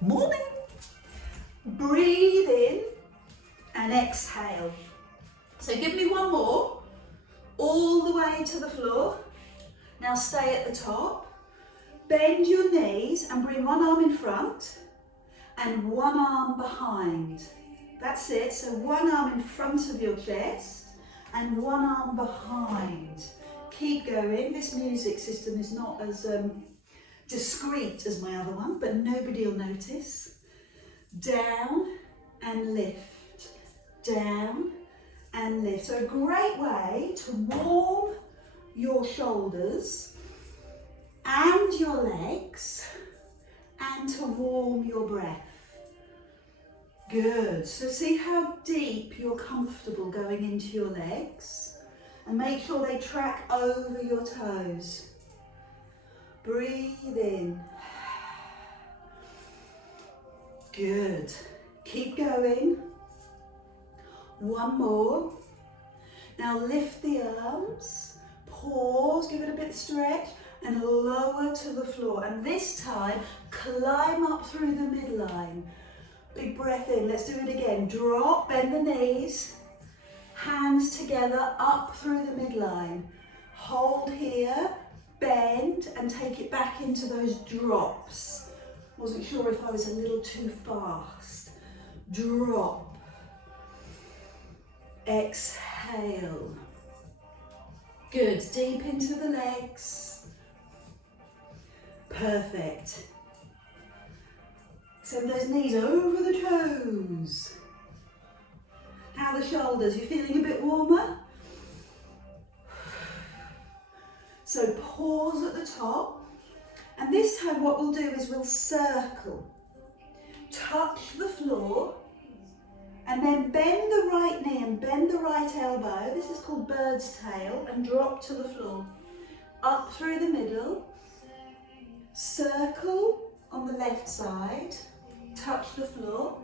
Morning. Breathe in and exhale. So give me one more, all the way to the floor. Now stay at the top. Bend your knees and bring one arm in front and one arm behind. That's it. So one arm in front of your chest and one arm behind. Keep going. This music system is not as discreet as my other one, but nobody will notice. Down and lift. Down and lift. So a great way to warm your shoulders and your legs and to warm your breath. Good. So see how deep you're comfortable going into your legs, and make sure they track over your toes. Breathe in. Good. Keep going. One more. Now lift the arms, pause, give it a bit of stretch, and lower to the floor. And this time, climb up through the midline. Big breath in. Let's do it again. Drop, bend the knees, hands together up through the midline. Hold here, bend, and take it back into those drops. Wasn't sure if I was a little too fast. Drop. Exhale. Good. Deep into the legs. Perfect. Send those knees over the toes. How are the shoulders? You feeling a bit warmer? So pause at the top. And this time what we'll do is we'll circle. Touch the floor. And then bend the right knee and bend the right elbow. This is called bird's tail. And drop to the floor. Up through the middle. Circle on the left side. Touch the floor.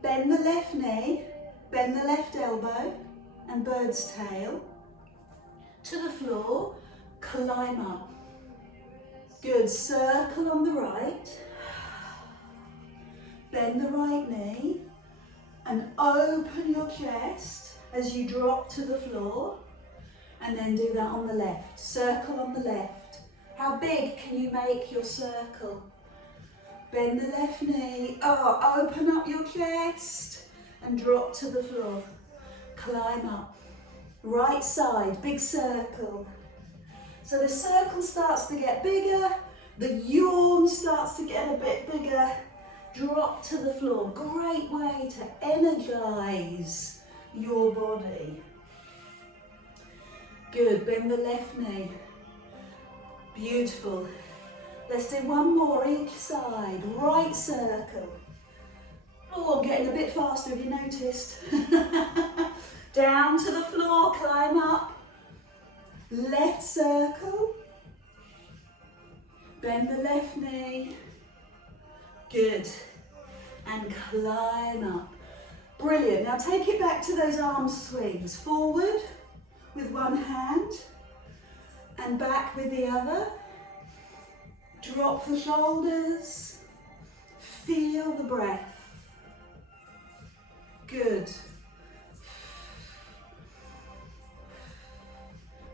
Bend the left knee. Bend the left elbow. And bird's tail. To the floor. Climb up. Good. Circle on the right. Bend the right knee. And open your chest as you drop to the floor. And then do that on the left. Circle on the left. How big can you make your circle? Bend the left knee. Open up your chest. And drop to the floor. Climb up. Right side, big circle. So the circle starts to get bigger. The yawn starts to get a bit bigger. Drop to the floor. Great way to energize your body. Good. Bend the left knee. Beautiful. Let's do one more each side. Right circle. Oh, I'm getting a bit faster, have you noticed? Down to the floor, climb up. Left circle. Bend the left knee. Good. And climb up. Brilliant. Now take it back to those arm swings. Forward with one hand and back with the other. Drop the shoulders. Feel the breath. Good.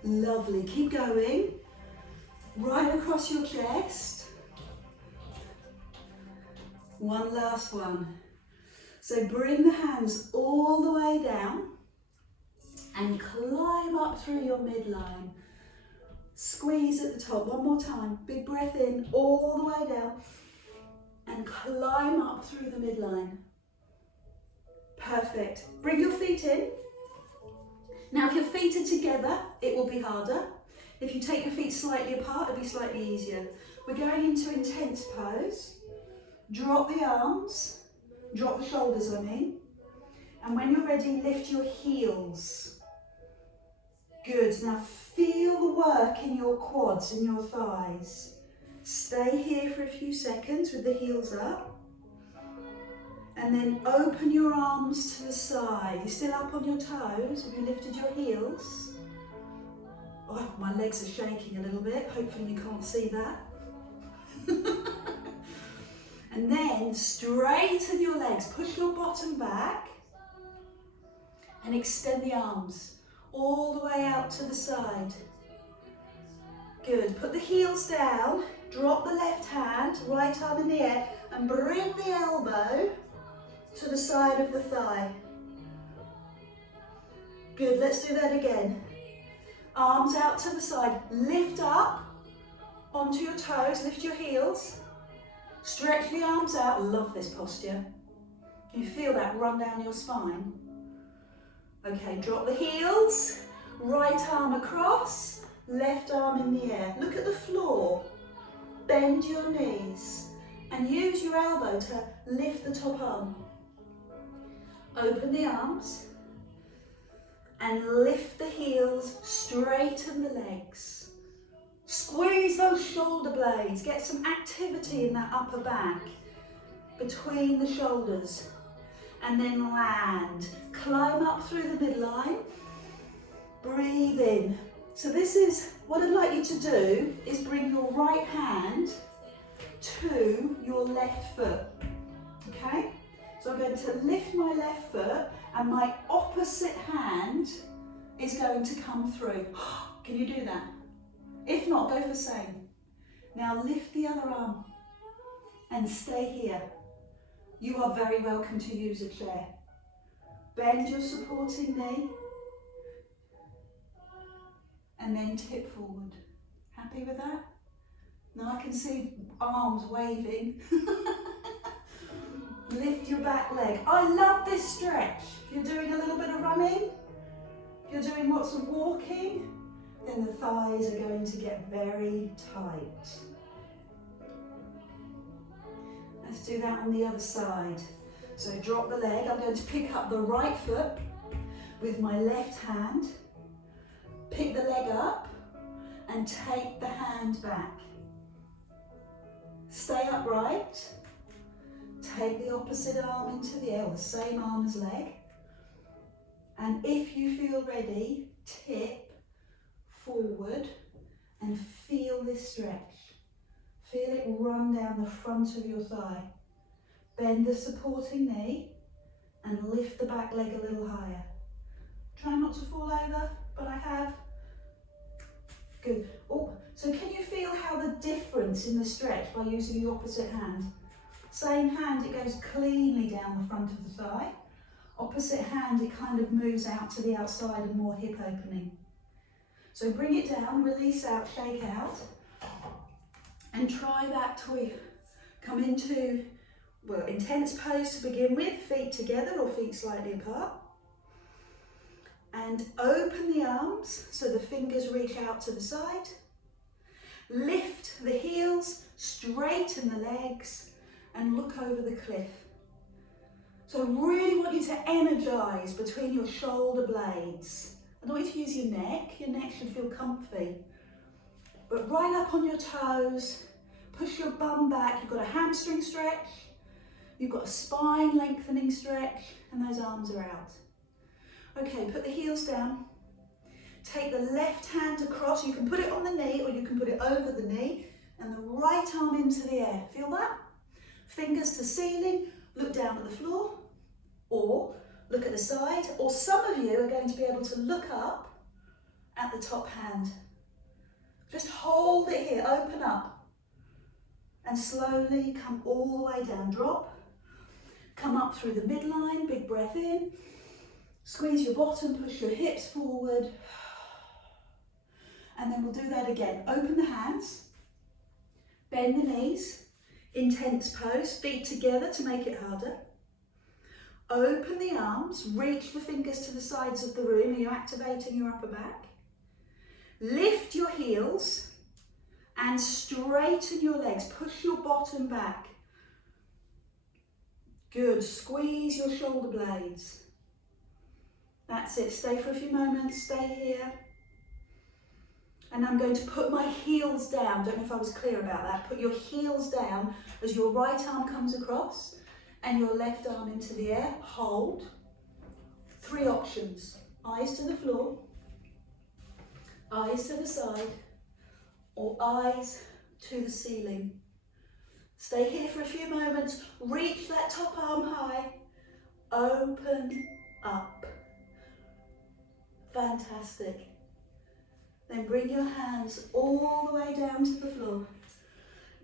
Lovely. Keep going. Right across your chest. One last one. So bring the hands all the way down and climb up through your midline. Squeeze at the top. One more time. Big breath in, all the way down and climb up through the midline. Perfect. Bring your feet in. Now if your feet are together, it will be harder. If you take your feet slightly apart, it'll be slightly easier. We're going into intense pose. Drop the arms, drop the shoulders I mean. And when you're ready, lift your heels. Good. Now feel the work in your quads and your thighs. Stay here for a few seconds with the heels up. And then open your arms to the side. You're still up on your toes. Have you lifted your heels? Oh, my legs are shaking a little bit. Hopefully you can't see that. And then straighten your legs, push your bottom back and extend the arms all the way out to the side. Good, put the heels down, drop the left hand, right arm in the air and bring the elbow to the side of the thigh. Good, let's do that again. Arms out to the side, lift up onto your toes, lift your heels, stretch the arms out. Love this posture. Can you feel that run down your spine? Okay, drop the heels, right arm across, left arm in the air. Look at the floor, bend your knees and use your elbow to lift the top arm. Open the arms and lift the heels, straighten the legs. Squeeze those shoulder blades, get some activity in that upper back, between the shoulders. And then land, climb up through the midline, breathe in. So this is, what I'd like you to do is bring your right hand to your left foot, okay? So I'm going to lift my left foot and my opposite hand is going to come through. Can you do that? If not, go for same. Now lift the other arm and stay here. You are very welcome to use a chair. Bend your supporting knee and then tip forward. Happy with that? Now I can see arms waving. Lift your back leg. I love this stretch. If you're doing a little bit of running, if you're doing lots of walking, then the thighs are going to get very tight. Let's do that on the other side. So drop the leg. I'm going to pick up the right foot with my left hand. Pick the leg up and take the hand back. Stay upright. Take the opposite arm into the air, or the same arm as leg. And if you feel ready, tip forward and feel this stretch. Feel it run down the front of your thigh. Bend the supporting knee and lift the back leg a little higher. Try not to fall over, but I have. Good. Oh, so can you feel how the difference in the stretch by using the opposite hand? Same hand, it goes cleanly down the front of the thigh. Opposite hand, it kind of moves out to the outside and more hip opening. So bring it down, release out, shake out. And try that till we come into, well, intense pose to begin with, feet together or feet slightly apart. And open the arms so the fingers reach out to the side. Lift the heels, straighten the legs and look over the cliff. So I really want you to energize between your shoulder blades. I don't want you to use your neck should feel comfy. But right up on your toes, push your bum back. You've got a hamstring stretch, you've got a spine lengthening stretch, and those arms are out. Okay, put the heels down. Take the left hand across. You can put it on the knee or you can put it over the knee, and the right arm into the air. Feel that? Fingers to ceiling, look down at the floor, or look at the side, or some of you are going to be able to look up at the top hand. Just hold it here, open up, and slowly come all the way down. Drop, come up through the midline, big breath in, squeeze your bottom, push your hips forward, and then we'll do that again. Open the hands, bend the knees, intense pose, feet together to make it harder. Open the arms, reach the fingers to the sides of the room. Are you activating your upper back? Lift your heels and straighten your legs. Push your bottom back. Good. Squeeze your shoulder blades. That's it. Stay for a few moments. Stay here. And I'm going to put my heels down. Don't know if I was clear about that. Put your heels down as your right arm comes across and your left arm into the air. Hold. 3 options. Eyes to the floor, eyes to the side, or eyes to the ceiling. Stay here for a few moments. Reach that top arm high. Open up. Fantastic. Then bring your hands all the way down to the floor.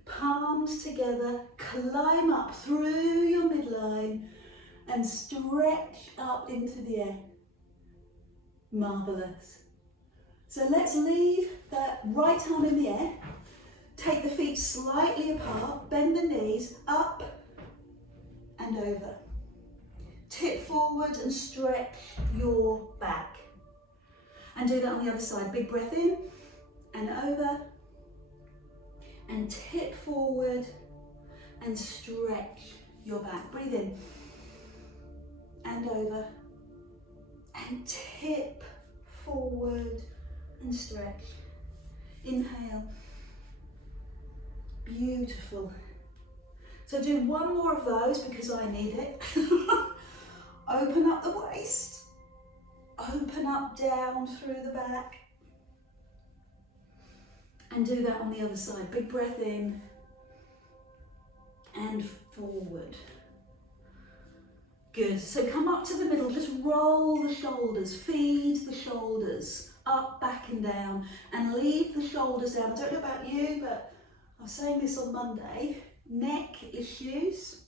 Palms together, climb up through your midline and stretch up into the air. Marvellous. So let's leave that right arm in the air. Take the feet slightly apart, bend the knees up and over. Tip forward and stretch your back. And do that on the other side. Big breath in and over. And tip forward and stretch your back. Breathe in and over. And tip forward and stretch. Inhale. Beautiful. So do one more of those because I need it. Open up the waist. Open up down through the back. And do that on the other side. Big breath in and forward. Good. So come up to the middle. Just roll the shoulders. Feed the shoulders up, back and down. And leave the shoulders down. I don't know about you, but I was saying this on Monday. Neck issues,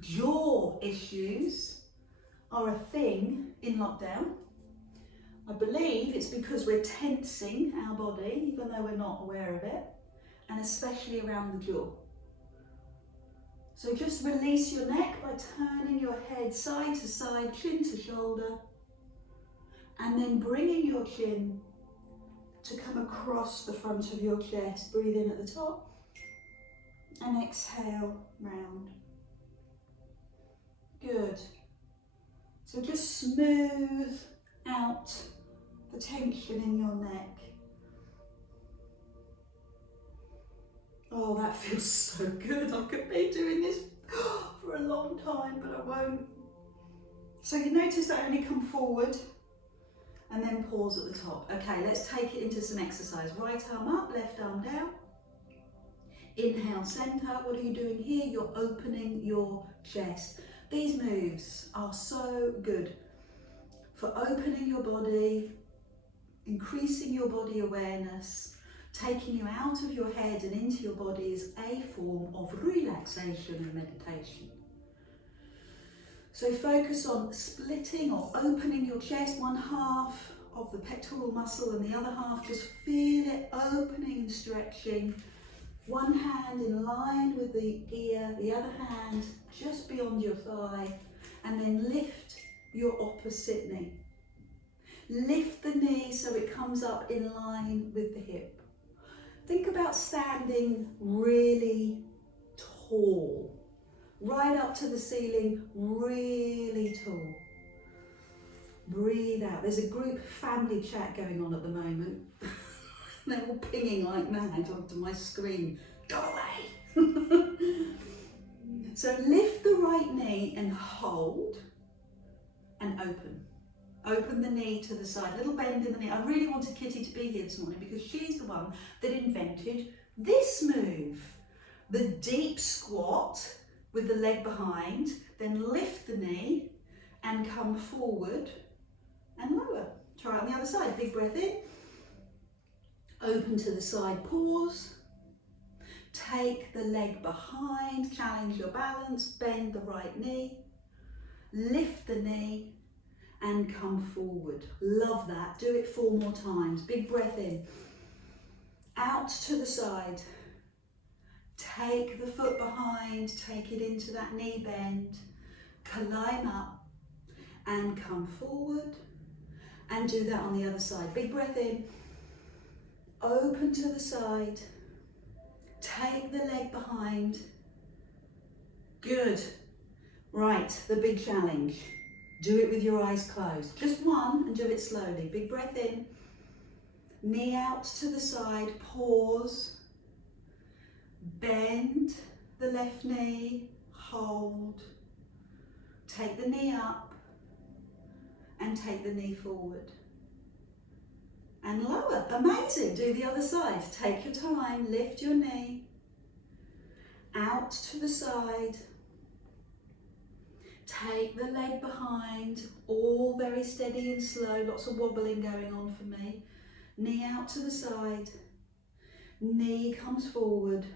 jaw issues are a thing in lockdown. I believe it's because we're tensing our body, even though we're not aware of it, and especially around the jaw. So just release your neck by turning your head side to side, chin to shoulder, and then bringing your chin to come across the front of your chest. Breathe in at the top and exhale round. Good. So just smooth out the tension in your neck. Oh, that feels so good. I could be doing this for a long time, but I won't. So you notice that I only come forward and then pause at the top. Okay, let's take it into some exercise. Right arm up, left arm down. Inhale, centre. What are you doing here? You're opening your chest. These moves are so good for opening your body, increasing your body awareness, taking you out of your head and into your body is a form of relaxation and meditation. So focus on splitting or opening your chest, one half of the pectoral muscle and the other half, just feel it opening and stretching. One hand in line with the ear, the other hand just beyond your thigh, and then lift your opposite knee. Lift the knee so it comes up in line with the hip. Think about standing really tall, right up to the ceiling, really tall. Breathe out. There's a group family chat going on at the moment. They're all pinging like mad onto my screen. Go away! So lift the right knee and hold and open. Open the knee to the side, little bend in the knee. I really wanted Kitty to be here this morning because she's the one that invented this move. The deep squat with the leg behind, then lift the knee and come forward and lower. Try it on the other side. Big breath in. Open to the side, pause. Take the leg behind, challenge your balance, bend the right knee. Lift the knee and come forward. Love that. Do it 4 more times. Big breath in. Out to the side. Take the foot behind, take it into that knee bend. Climb up and come forward. And do that on the other side. Big breath in. Open to the side. Take the leg behind. Good. Right, the big challenge. Do it with your eyes closed. Just one and do it slowly. Big breath in. Knee out to the side. Pause. Bend the left knee. Hold. Take the knee up and take the knee forward. And lower. Amazing. Do the other side. Take your time. Lift your knee out to the side. Take the leg behind, all very steady and slow, lots of wobbling going on for me. Knee out to the side, knee comes forward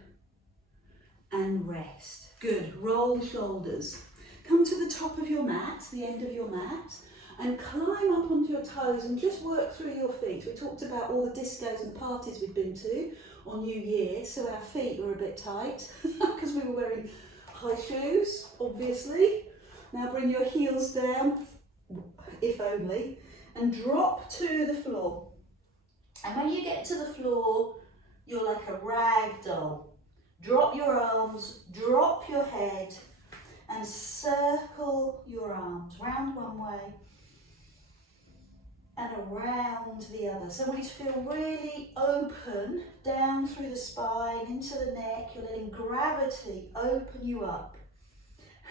and rest. Good, roll the shoulders. Come to the top of your mat, the end of your mat, and climb up onto your toes and just work through your feet. We talked about all the discos and parties we've been to on New Year, so our feet were a bit tight because we were wearing high shoes, obviously. Now bring your heels down, if only, and drop to the floor. And when you get to the floor, you're like a rag doll. Drop your arms, drop your head, and circle your arms round one way and around the other. So I want you to feel really open down through the spine, into the neck. You're letting gravity open you up.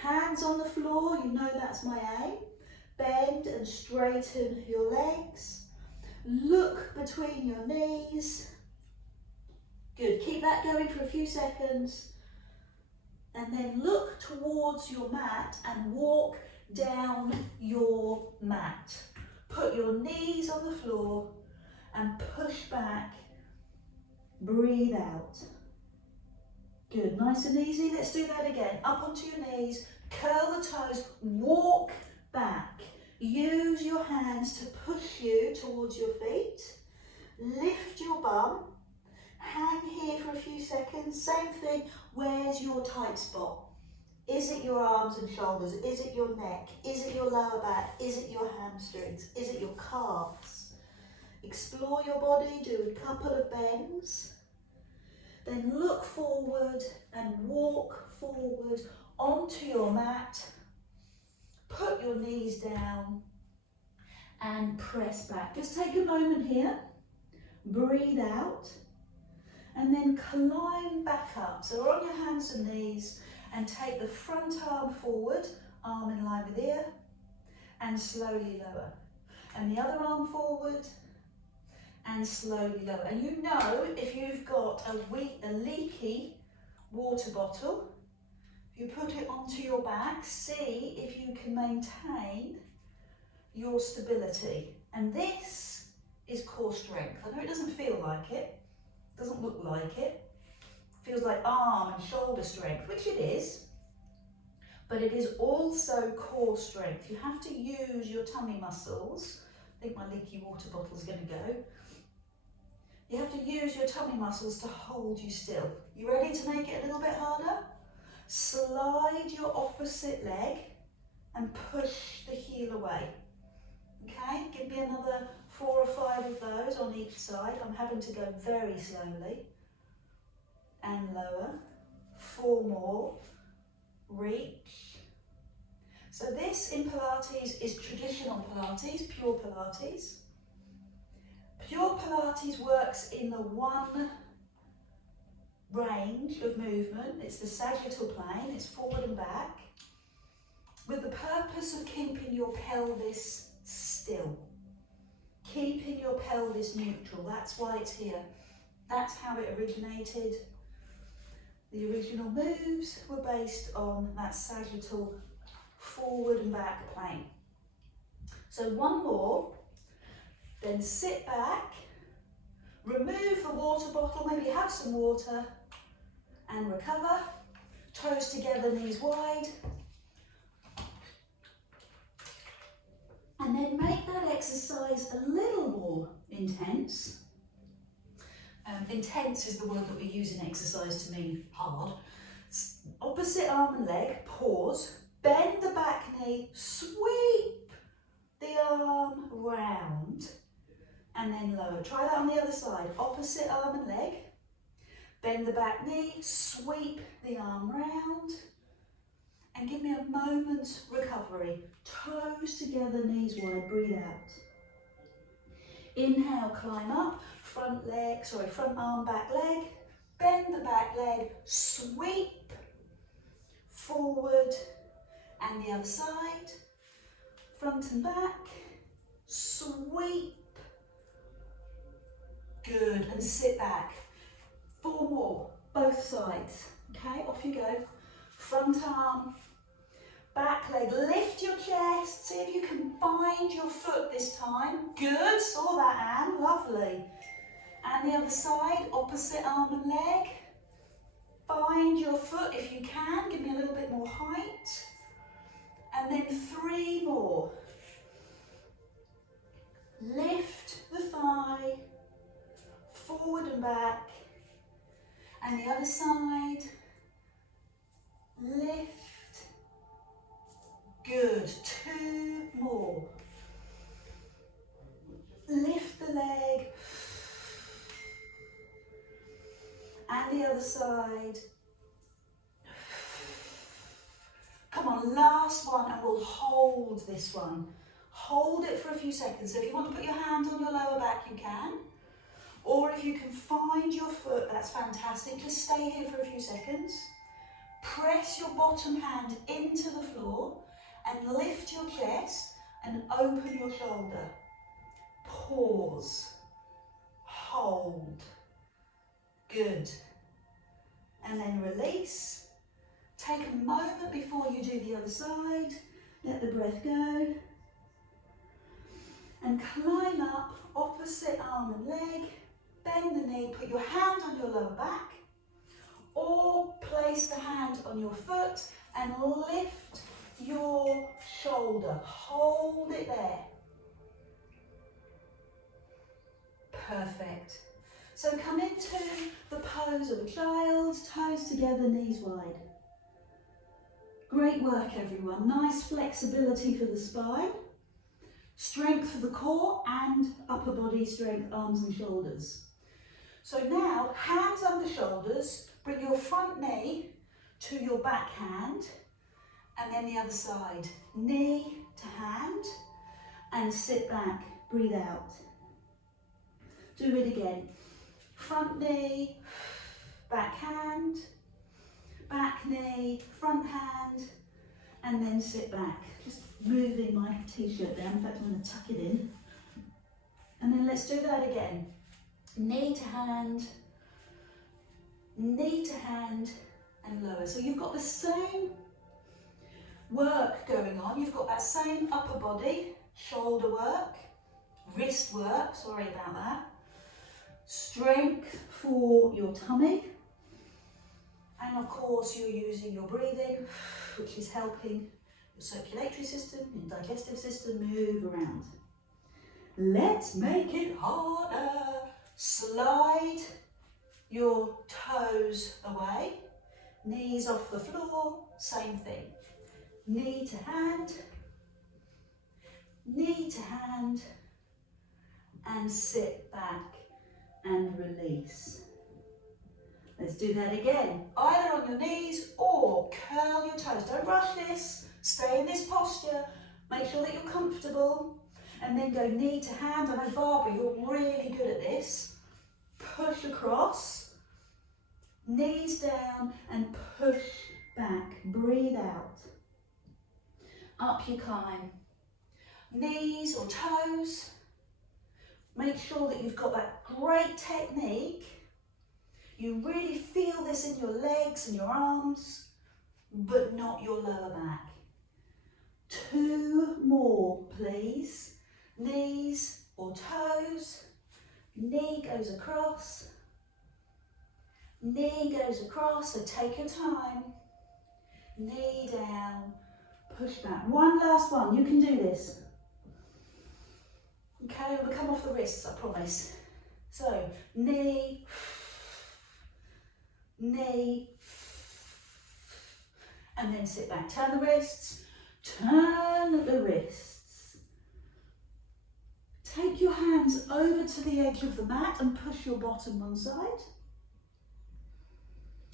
Hands on the floor, you know that's my aim. Bend and straighten your legs. Look between your knees. Good, keep that going for a few seconds. And then look towards your mat and walk down your mat. Put your knees on the floor and push back. Breathe out. Good, nice and easy. Let's do that again. Up onto your knees, curl the toes, walk back. Use your hands to push you towards your feet. Lift your bum. Hang here for a few seconds. Same thing. Where's your tight spot? Is it your arms and shoulders? Is it your neck? Is it your lower back? Is it your hamstrings? Is it your calves? Explore your body. Do a couple of bends. Then look forward and walk forward onto your mat. Put your knees down and press back. Just take a moment here. Breathe out. And then climb back up. So we're on your hands and knees, and take the front arm forward, arm in line with ear, and slowly lower. And the other arm forward, and slowly lower. And you know, if you've got a leaky water bottle, if you put it onto your back, see if you can maintain your stability. And this is core strength. I know it doesn't feel like it, doesn't look like it. Feels like arm and shoulder strength, which it is, but it is also core strength. You have to use your tummy muscles. I think my leaky water bottle is going to go. You have to use your tummy muscles to hold you still. You ready to make it a little bit harder? Slide your opposite leg and push the heel away. Okay, give me another 4 or 5 of those on each side. I'm having to go very slowly. And lower. 4 more. Reach. So this in Pilates is traditional Pilates, pure Pilates. Pure Pilates works in the one range of movement. It's the sagittal plane, it's forward and back, with the purpose of keeping your pelvis still. Keeping your pelvis neutral, that's why it's here. That's how it originated. The original moves were based on that sagittal forward and back plane. So one more, then sit back, remove the water bottle, maybe have some water, and recover. Toes together, knees wide. And then make that exercise a little more intense. Intense is the word that we use in exercise to mean hard. Opposite arm and leg, pause, bend the back knee, sweep the arm round, and then lower. Try that on the other side. Opposite arm and leg, bend the back knee, sweep the arm round, and give me a moment's recovery. Toes together, knees wide, breathe out. Inhale, climb up, front arm, back leg, bend the back leg, sweep forward, and the other side, front and back, sweep, good, and sit back. 4 more, both sides. Okay, off you go. Front arm, back leg, lift your chest. See if you can find your foot this time. Good, saw that, Anne, lovely. And the other side, opposite arm and leg. Find your foot if you can, give me a little bit more height. And then 3 more. Lift the thigh, forward and back. And the other side, lift. Good, 2 more. Lift the leg. And the other side. Come on, last one, and we'll hold this one. Hold it for a few seconds. So if you want to put your hand on your lower back, you can. Or if you can find your foot, that's fantastic. Just stay here for a few seconds. Press your bottom hand into the floor and lift your chest and open your shoulder. Pause. Hold. Good. And then release. Take a moment before you do the other side. Let the breath go. And climb up, opposite arm and leg. Bend the knee, put your hand on your lower back. Or place the hand on your foot and lift your shoulder. Hold it there. Perfect. So come into the pose of a child, toes together, knees wide. Great work, everyone. Nice flexibility for the spine, strength for the core and upper body strength, arms and shoulders. So now, hands under shoulders, bring your front knee to your back hand and then the other side. Knee to hand and sit back, breathe out. Do it again. Front knee, back hand, back knee, front hand, and then sit back. Just moving my t-shirt down, in fact I'm going to tuck it in. And then let's do that again. Knee to hand, and lower. So you've got the same work going on. You've got that same upper body, shoulder work, wrist work, sorry about that. Strength for your tummy. And of course you're using your breathing, which is helping your circulatory system, your digestive system move around. Let's make it harder. Slide your toes away, knees off the floor, same thing. Knee to hand, and sit back and release. Let's do that again. Either on your knees or curl your toes. Don't rush this. Stay in this posture. Make sure that you're comfortable. And then go knee to hand. I know, Barbara, you're really good at this. Push across. Knees down and push back. Breathe out. Up you climb. Knees or toes. Make sure that you've got that great technique. You really feel this in your legs and your arms, but not your lower back. 2 more, please. Knees or toes. Knee goes across. Knee goes across, so take your time. Knee down, push back. One last one, you can do this. Okay, we'll come off the wrists, I promise. So, knee, and then sit back. Turn the wrists, turn the wrists. Take your hands over to the edge of the mat and push your bottom one side.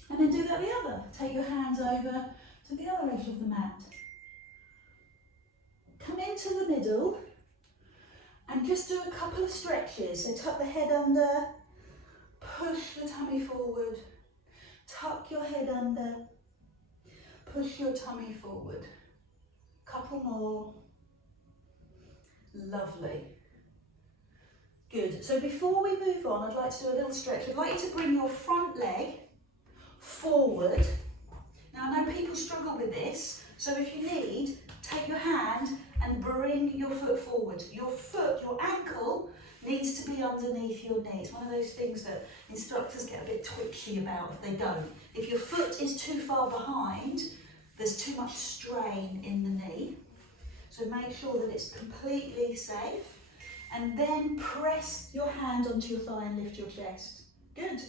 And then do that the other. Take your hands over to the other edge of the mat. Come into the middle and just do a couple of stretches. So tuck the head under, push the tummy forward, tuck your head under, push your tummy forward. Couple more. Lovely. Good. So before we move on, I'd like to do a little stretch. I'd like you to bring your front leg forward. Now I know people struggle with this, so if you need, take your hand and bring your foot forward. Your foot, your ankle, needs to be underneath your knee. It's one of those things that instructors get a bit twitchy about if they don't. If your foot is too far behind, there's too much strain in the knee. So make sure that it's completely safe. And then press your hand onto your thigh and lift your chest. Good.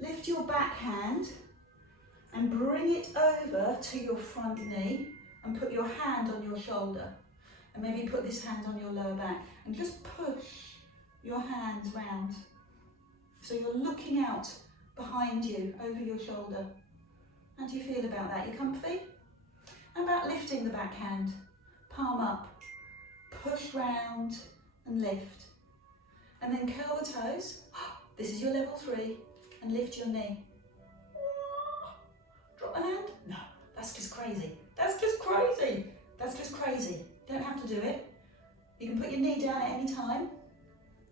Lift your back hand and bring it over to your front knee and put your hand on your shoulder. And maybe put this hand on your lower back and just push your hands round. So you're looking out behind you, over your shoulder. How do you feel about that? You comfy? How about lifting the back hand? Palm up, push round and lift. And then curl the toes. This is your level 3. And lift your knee. Drop the hand? No, that's just crazy. That's just crazy. That's just crazy. You don't have to do it. You can put your knee down at any time.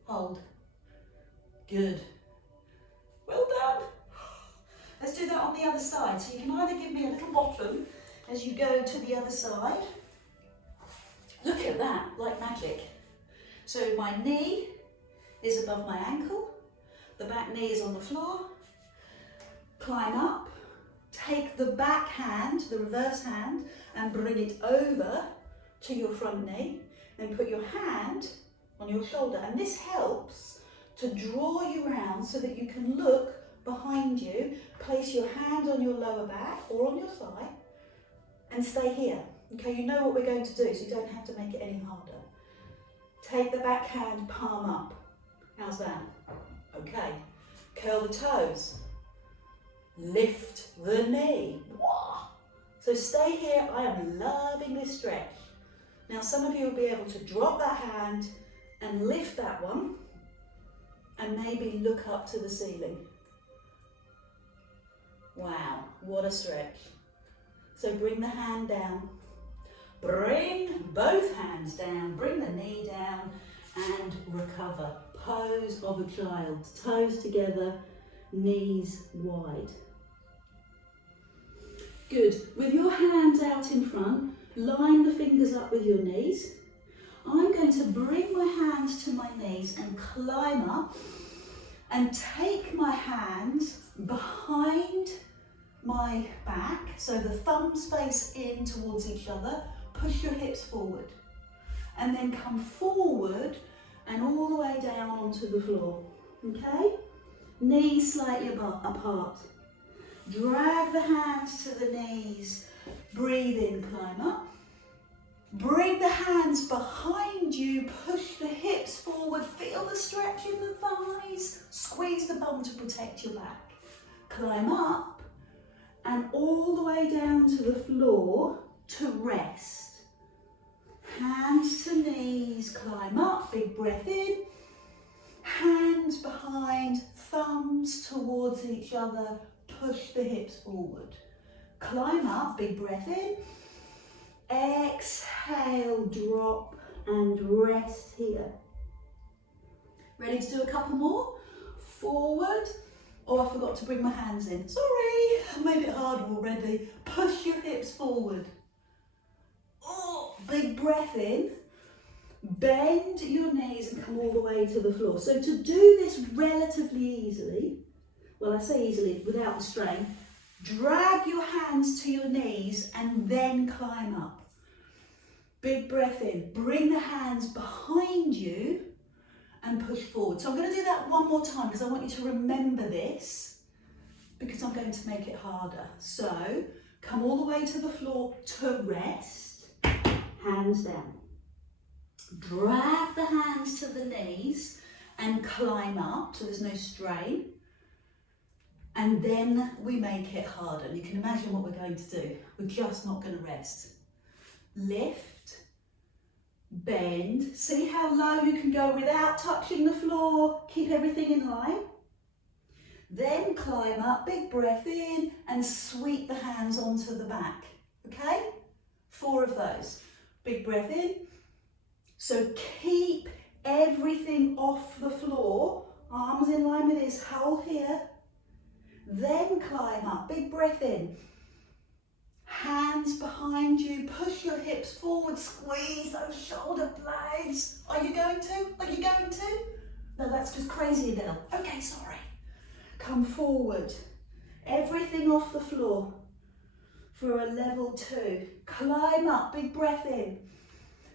Hold. Good. Well done. Let's do that on the other side. So you can either give me a little bottom as you go to the other side. Look at that, like magic. So my knee is above my ankle. The back knee is on the floor. Climb up. Take the back hand, the reverse hand, and bring it over to your front knee. Then put your hand on your shoulder. And this helps to draw you around so that you can look behind you. Place your hand on your lower back or on your thigh and stay here. Okay, you know what we're going to do, so you don't have to make it any harder. Take the back hand, palm up. How's that? Okay. Curl the toes. Lift the knee. Wah! So stay here. I am loving this stretch. Now some of you will be able to drop that hand and lift that one and maybe look up to the ceiling. Wow, what a stretch. So bring the hand down. Bring both hands down. Bring the knee down and recover. Pose of a child. Toes together, knees wide. Good. With your hands out in front, line the fingers up with your knees. I'm going to bring my hands to my knees and climb up and take my hands behind my back, so the thumbs face in towards each other. Push your hips forward and then come forward and all the way down onto the floor. Okay? Knees slightly apart. Drag the hands to the knees. Breathe in, climb up. Bring the hands behind you. Push the hips forward. Feel the stretch in the thighs. Squeeze the bum to protect your back. Climb up and all the way down to the floor to rest. Hands to knees, climb up, big breath in. Hands behind, thumbs towards each other, push the hips forward. Climb up, big breath in. Exhale, drop and rest here. Ready to do a couple more? Forward. Oh, I forgot to bring my hands in. Sorry, I made it hard already. Push your hips forward. Oh, big breath in. Bend your knees and come all the way to the floor. So to do this relatively easily, well, I say easily without the strain, drag your hands to your knees and then climb up. Big breath in. Bring the hands behind you and push forward. So I'm going to do that one more time because I want you to remember this, because I'm going to make it harder. So come all the way to the floor to rest, hands down. Drag the hands to the knees and climb up so there's no strain. And then we make it harder. You can imagine what we're going to do. We're just not going to rest. Lift, bend. See how low you can go without touching the floor. Keep everything in line. Then climb up, big breath in, and sweep the hands onto the back. Okay? 4 of those. Big breath in. So keep everything off the floor. Arms in line with this. Hold here. Then climb up, big breath in. Hands behind you, push your hips forward, squeeze those shoulder blades. Are you going to? Are you going to? No, that's just crazy, Adele. Okay, sorry. Come forward. Everything off the floor for a level 2. Climb up, big breath in.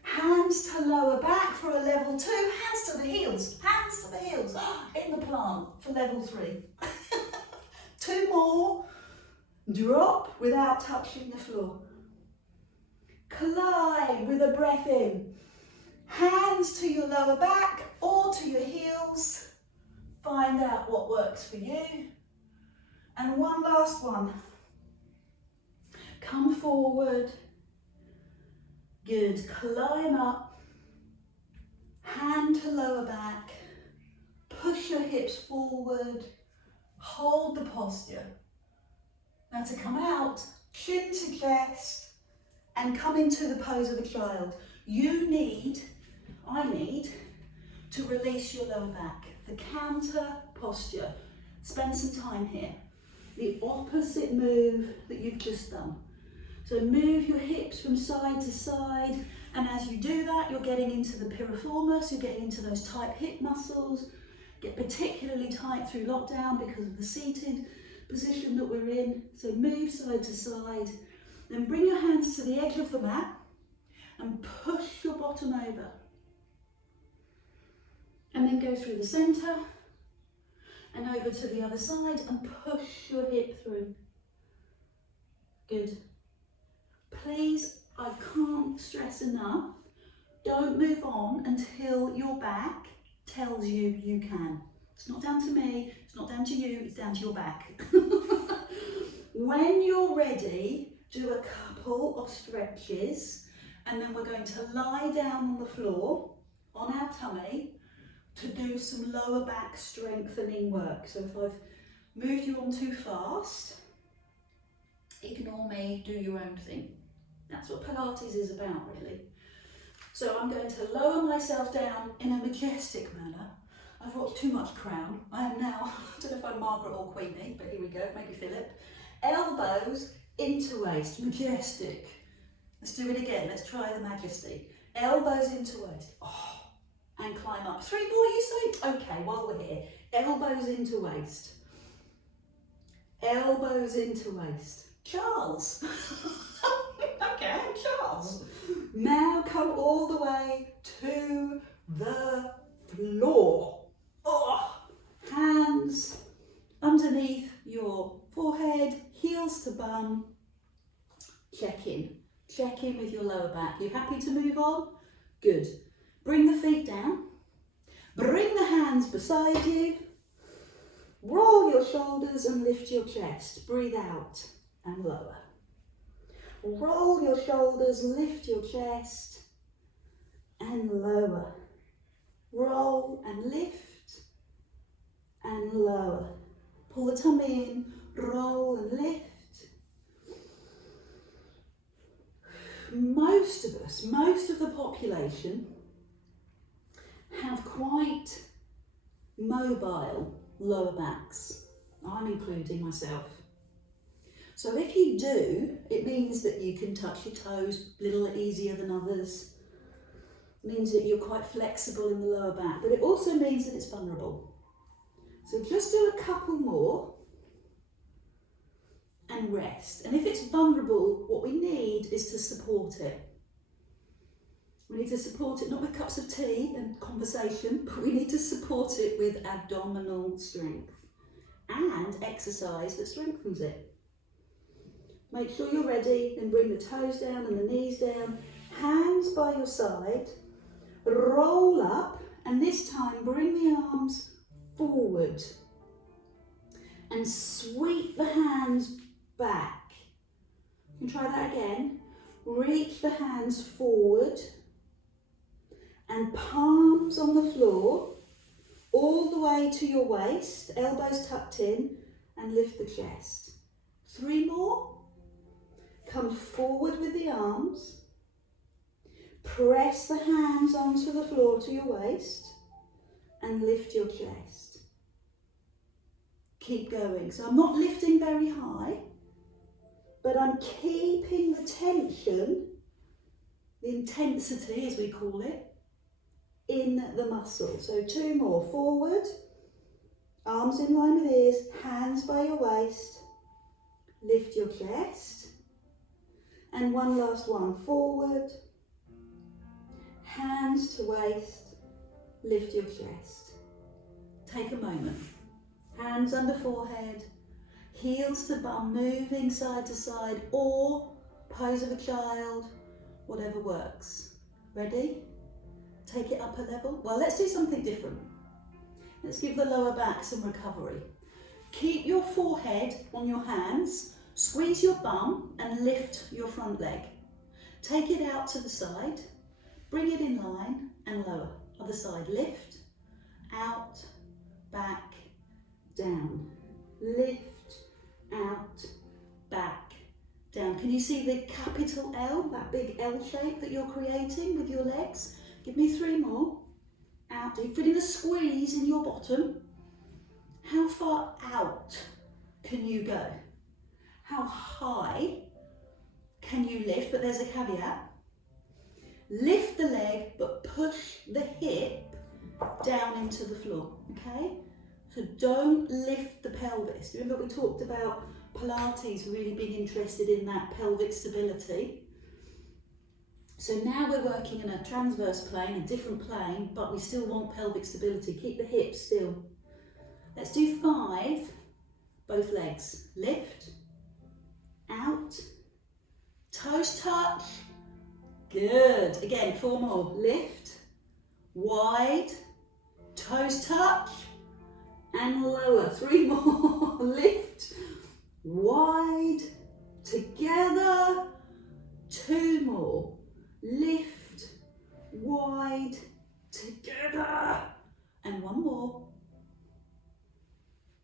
Hands to lower back for a level 2. Hands to the heels. Hands to the heels. In the plant for level 3. 2 more. Drop without touching the floor. Climb with a breath in. Hands to your lower back or to your heels. Find out what works for you. And one last one. Come forward. Good. Climb up. Hand to lower back. Push your hips forward. Hold the posture. Now to come out, chin to chest, and come into the pose of a child. I need to release your lower back. The counter posture. Spend some time here. The opposite move that you've just done. So move your hips from side to side, and as you do that, you're getting into the piriformis, you're getting into those tight hip muscles. Get particularly tight through lockdown because of the seated position that we're in. So move side to side, then bring your hands to the edge of the mat and push your bottom over. And then go through the centre and over to the other side and push your hip through. Good. Please, I can't stress enough, don't move on until your back tells you you can. It's not down to me, it's not down to you, it's down to your back. When you're ready, do a couple of stretches, and then we're going to lie down on the floor, on our tummy, to do some lower back strengthening work. So if I've moved you on too fast, ignore me, do your own thing. That's what Pilates is about, really. So I'm going to lower myself down in a majestic manner. I've watched too much Crown. I am now, I don't know if I'm Margaret or Queenie, but here we go, maybe Philip. Elbows into waist, majestic. Let's do it again, let's try the majesty. Elbows into waist, and climb up. 3 more, you say? Okay, while we're here. Elbows into waist. Elbows into waist. Charles. Okay, Charles. Now come all the way to the floor. Hands underneath your forehead, heels to bum. Check in. Check in with your lower back. You happy to move on? Good. Bring the feet down. Bring the hands beside you. Roll your shoulders and lift your chest. Breathe out and lower. Roll your shoulders, lift your chest and lower. Roll and lift and lower. Pull the tummy in, roll and lift. Most of us, most of the population have quite mobile lower backs. I'm including myself. So if you do, it means that you can touch your toes a little easier than others. It means that you're quite flexible in the lower back, but it also means that it's vulnerable. So just do a couple more and rest. And if it's vulnerable, what we need is to support it. We need to support it not with cups of tea and conversation, but we need to support it with abdominal strength and exercise that strengthens it. Make sure you're ready, then bring the toes down and the knees down, hands by your side, roll up, and this time bring the arms forward and sweep the hands back. You can try that again. Reach the hands forward and palms on the floor all the way to your waist, elbows tucked in, and lift the chest. 3 more. Come forward with the arms. Press the hands onto the floor to your waist and lift your chest. keep going. So I'm not lifting very high, but I'm keeping the tension, the intensity as we call it, in the muscle. So 2 more, forward, arms in line with ears, hands by your waist, lift your chest, and one last one, forward, hands to waist, lift your chest. Take a moment, hands under forehead, heels to bum, moving side to side, or pose of a child, whatever works. Ready? Take it up a level. Well, let's do something different. Let's give the lower back some recovery. Keep your forehead on your hands, squeeze your bum and lift your front leg. Take it out to the side, bring it in line and lower. Other side, lift, out, back, down. Lift, out, back, down. Can you see the capital L, that big L shape that you're creating with your legs? Give me 3 more. Out. You're feeling a squeeze in your bottom. How far out can you go? How high can you lift? But there's a caveat. Lift the leg, but push the hip down into the floor, okay? So don't lift the pelvis. Remember we talked about Pilates really being interested in that pelvic stability. So now we're working in a transverse plane, a different plane, but we still want pelvic stability. Keep the hips still. Let's do 5, both legs. Lift, out, toes touch. Good. Again, 4 more. Lift, wide, toes touch, and lower. 3 more. Lift, wide, together. 2 more. Lift, wide, together. And 1 more.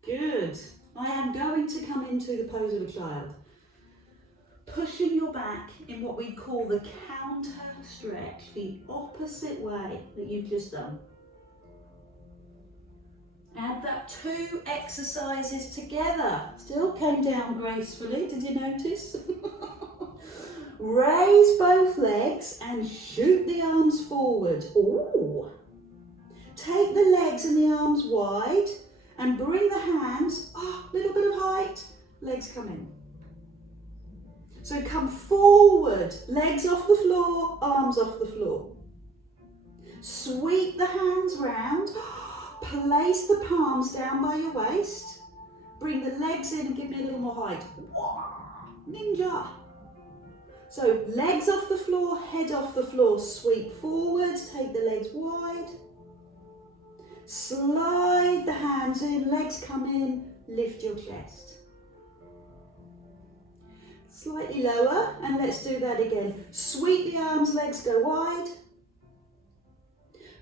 Good. I am going to come into the pose of a child. Pushing your back in what we call the counter stretch, the opposite way that you've just done. Add that 2 exercises together. Still came down gracefully, did you notice? Raise both legs and shoot the arms forward. Ooh. Take the legs and the arms wide and bring the hands, little bit of height, legs come in. So come forward, legs off the floor, arms off the floor. Sweep the hands round, place the palms down by your waist, bring the legs in and give me a little more height. Ninja. So legs off the floor, head off the floor, sweep forward, take the legs wide. Slide the hands in, legs come in, lift your chest. Slightly lower, and let's do that again. Sweep the arms, legs go wide.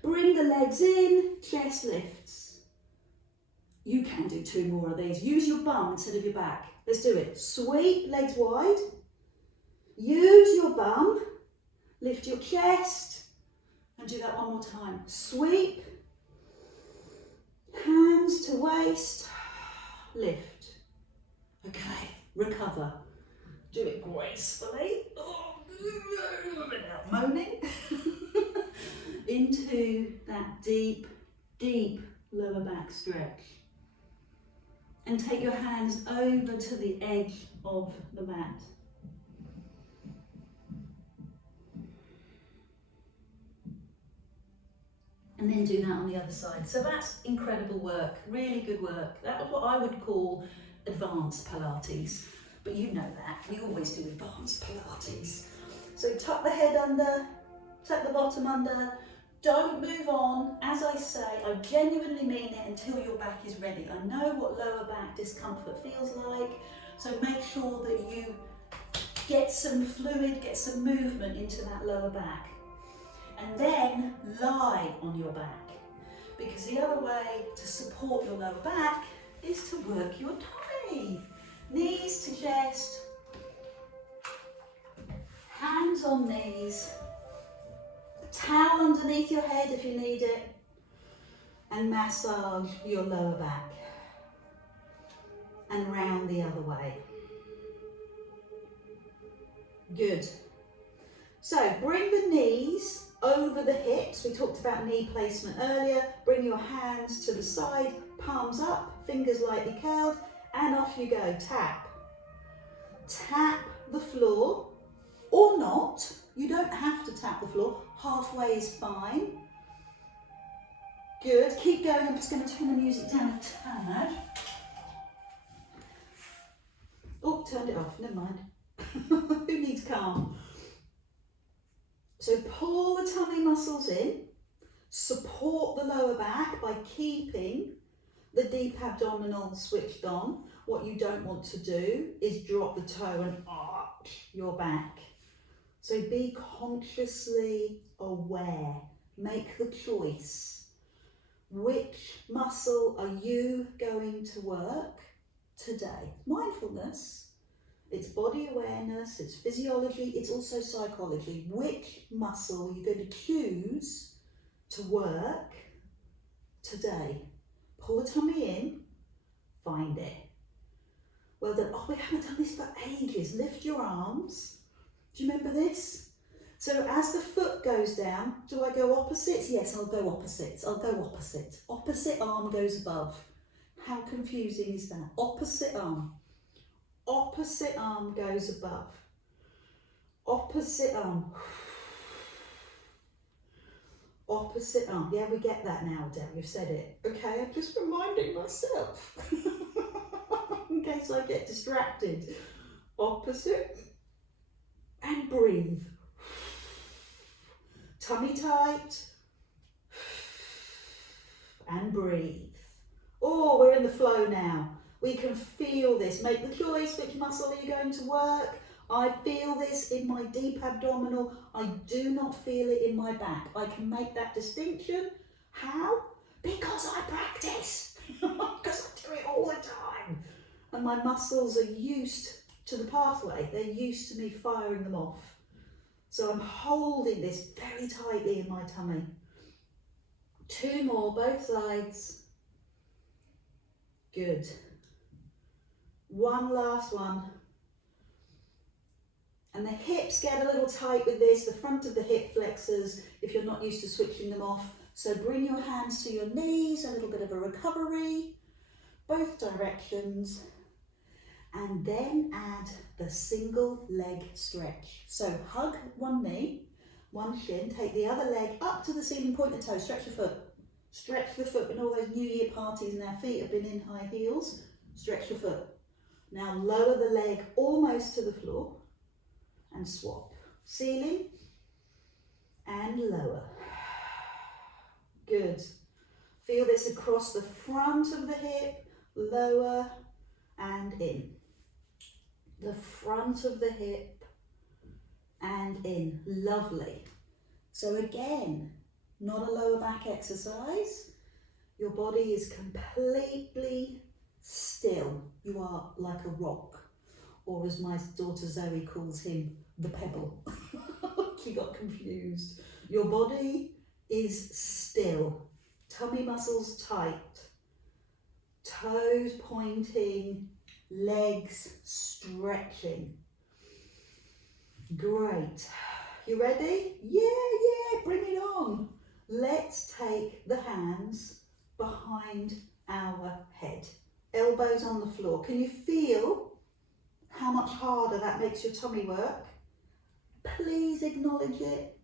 Bring the legs in, chest lifts. You can do 2 more of these. Use your bum instead of your back. Let's do it. Sweep, legs wide. Use your bum, lift your chest, and do that 1 more time. Sweep, hands to waist, lift. Okay, recover. Do it gracefully, without moaning, into that deep, deep lower back stretch. And take your hands over to the edge of the mat. And then do that on the other side. So that's incredible work, really good work. That was what I would call advanced Pilates. But you know that, we always do advanced Pilates. So tuck the head under, tuck the bottom under. Don't move on. As I say, I genuinely mean it until your back is ready. I know what lower back discomfort feels like. So make sure that you get some fluid, get some movement into that lower back. And then lie on your back, because the other way to support your lower back is to work your tummy. Knees to chest, hands on knees, towel underneath your head if you need it, and massage your lower back. and round the other way. Good. So bring the knees over the hips. We talked about knee placement earlier. Bring your hands to the side, palms up, fingers lightly curled, and off you go. Tap. Tap the floor, or not. You don't have to tap the floor. Halfway is fine. Good. Keep going. I'm just going to turn the music down a tad. Oh, turned it off. Never mind. Who needs calm? So pull the tummy muscles in, support the lower back by keeping the deep abdominal switched on. What you don't want to do is drop the toe and arch your back. So be consciously aware, make the choice. Which muscle are you going to work today? Mindfulness. It's body awareness, it's physiology, it's also psychology. Which muscle are you going to choose to work today? Pull the tummy in, find it. Well done. Oh, we haven't done this for ages. Lift your arms. Do you remember this? So as the foot goes down, do I go opposites? Yes, I'll go opposites. I'll go opposite. Opposite arm goes above. How confusing is that? Opposite arm. Opposite arm goes above. Opposite arm. Opposite arm. Yeah, we get that now, Deb. You've said it. Okay, I'm just reminding myself in case I get distracted. Opposite. And breathe. Tummy tight. And breathe. Oh, we're in the flow now. We can feel this. Make the choice. Which muscle are you going to work? I feel this in my deep abdominal. I do not feel it in my back. I can make that distinction. How? Because I practice. Because I do it all the time. And my muscles are used to the pathway. They're used to me firing them off. So I'm holding this very tightly in my tummy. 2 more, both sides. Good. One last one. And the hips get a little tight with this, the front of the hip flexors, if you're not used to switching them off. So bring your hands to your knees, a little bit of a recovery, both directions. And then add the single leg stretch. So hug one knee, one shin, take the other leg up to the ceiling, point the toe, stretch the foot. Stretch the foot. In all those New Year parties and our feet have been in high heels, stretch your foot. Now lower the leg almost to the floor and swap. Ceiling and lower. Good. Feel this across the front of the hip, lower and in. The front of the hip and in. Lovely. So again, not a lower back exercise. Your body is completely still. You are like a rock, or as my daughter Zoe calls him, the pebble. She got confused. Your body is still. Tummy muscles tight. Toes pointing, legs stretching. Great. You ready? Yeah, bring it on. Let's take the hands behind our head. Elbows on the floor. Can you feel how much harder that makes your tummy work? Please acknowledge it.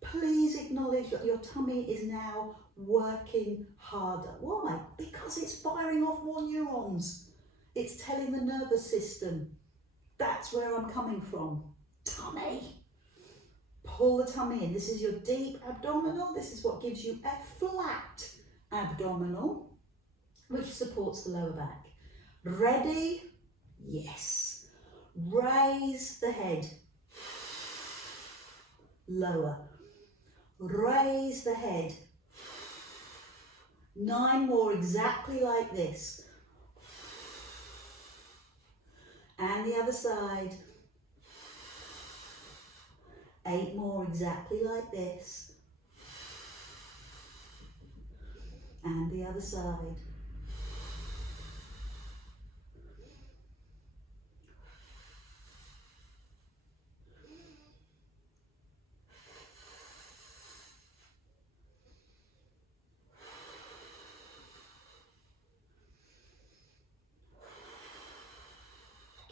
Please acknowledge that your tummy is now working harder. Why? Because it's firing off more neurons. It's telling the nervous system, that's where I'm coming from. Tummy. Pull the tummy in. This is your deep abdominal. This is what gives you a flat abdominal, which supports the lower back. Ready? Yes. Raise the head. Lower. Raise the head. 9 more exactly like this. And the other side. 8 more exactly like this. And the other side.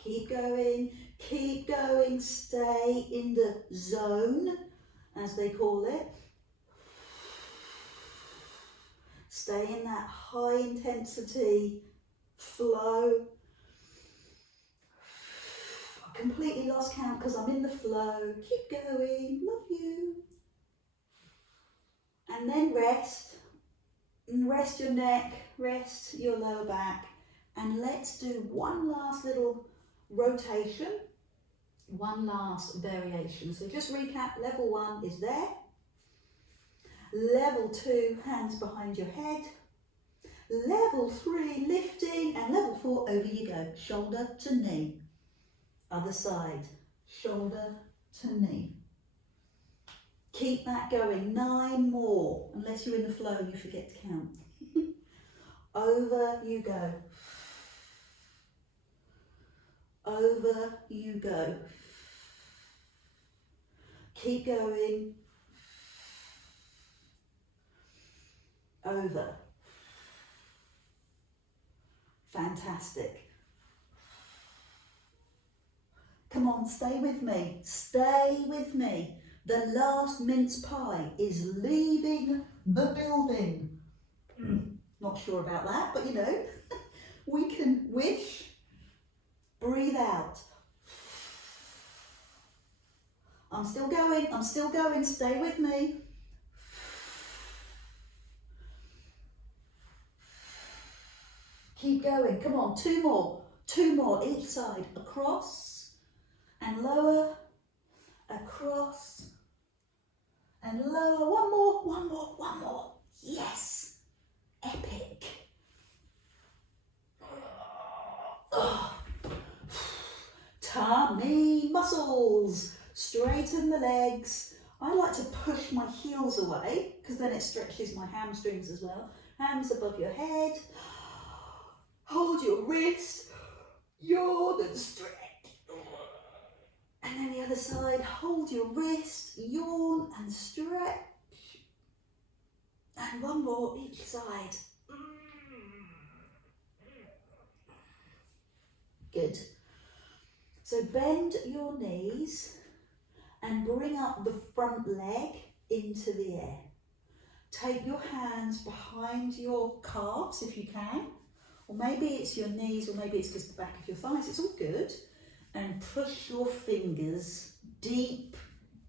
keep going, stay in the zone, as they call it. Stay in that high intensity flow. I completely lost count because I'm in the flow. Keep going, love you. And then rest. And rest your neck, rest your lower back. And let's do one last little rotation, one last variation. So just recap, level 1 is there. Level 2, hands behind your head. Level 3, lifting, and level 4, over you go. Shoulder to knee. Other side, shoulder to knee. Keep that going, 9 more, unless you're in the flow and you forget to count. Over you go. Over you go. Keep going. Over. Fantastic. Come on, stay with me. Stay with me. The last mince pie is leaving the building. Not sure about that, but you know, we can wish. Breathe out. I'm still going, stay with me. Keep going, come on, 2 more each side, across and lower, across and lower, one more, yes, epic. Tummy muscles, straighten the legs. I like to push my heels away because then it stretches my hamstrings as well. Hands above your head. Hold your wrist, yawn and stretch. And then the other side, hold your wrist, yawn and stretch. And one more each side. Good. So bend your knees and bring up the front leg into the air. Take your hands behind your calves if you can. Or maybe it's your knees, or maybe it's just the back of your thighs, it's all good. And push your fingers deep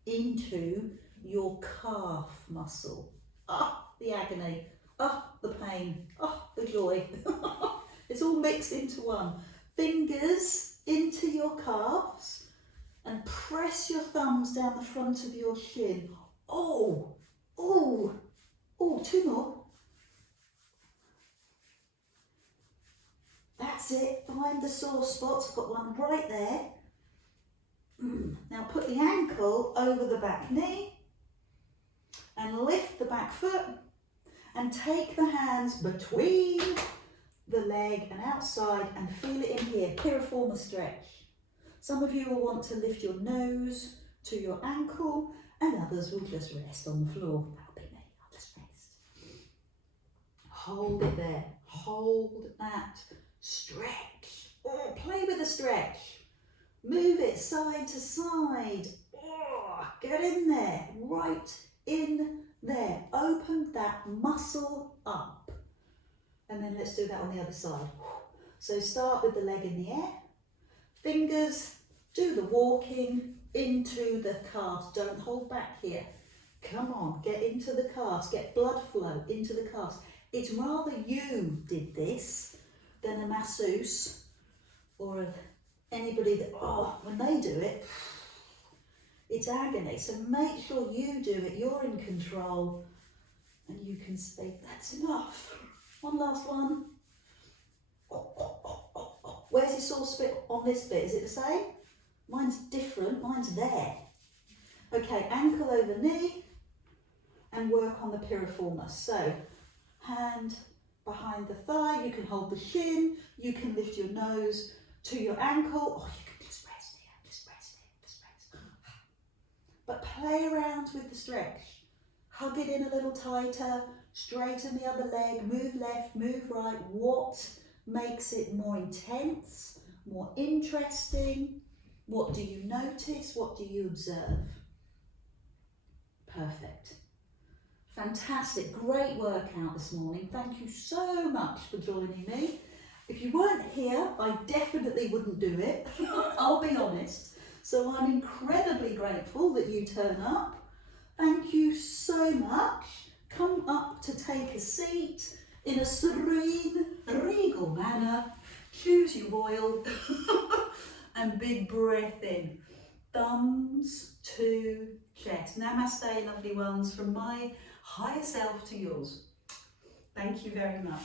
into your calf muscle. Ah, the agony, ah, the pain, ah, the joy. It's all mixed into one. Fingers into your calves and press your thumbs down the front of your shin. Oh, 2 more. That's it, find the sore spots. I've got one right there. Now put the ankle over the back knee and lift the back foot and take the hands between the leg and outside and feel it in here, Piriformis Stretch. Some of you will want to lift your nose to your ankle and others will just rest on the floor. That'll be me, I'll just rest. Hold it there, hold that stretch. Oh, play with the stretch. Move it side to side. Oh, get in there, right in there. Open that muscle up. And then let's do that on the other side. So start with the leg in the air. Fingers, do the walking into the calves. Don't hold back here. Come on, get into the calves. Get blood flow into the calves. It's rather you did this than a masseuse or anybody that, when they do it, it's agony. So make sure you do it. You're in control and you can say, that's enough. One last one. Where's your sore spot on this bit? Is it the same? Mine's different, mine's there. Okay, ankle over knee and work on the piriformis. So, hand behind the thigh, you can hold the shin, you can lift your nose to your ankle, or you can just rest here, just rest. But play around with the stretch. Hug it in a little tighter, straighten the other leg, move left, move right. What makes it more intense? more interesting? What do you notice? What do you observe? Perfect. Fantastic, great workout this morning. Thank you so much for joining me. If you weren't here, I definitely wouldn't do it, I'll be honest. So I'm incredibly grateful that you turn up. Thank you so much. Come up to take a seat in a serene, regal manner. Choose your oil and big breath in. Thumbs to chest. Namaste, lovely ones, from my higher self to yours. Thank you very much.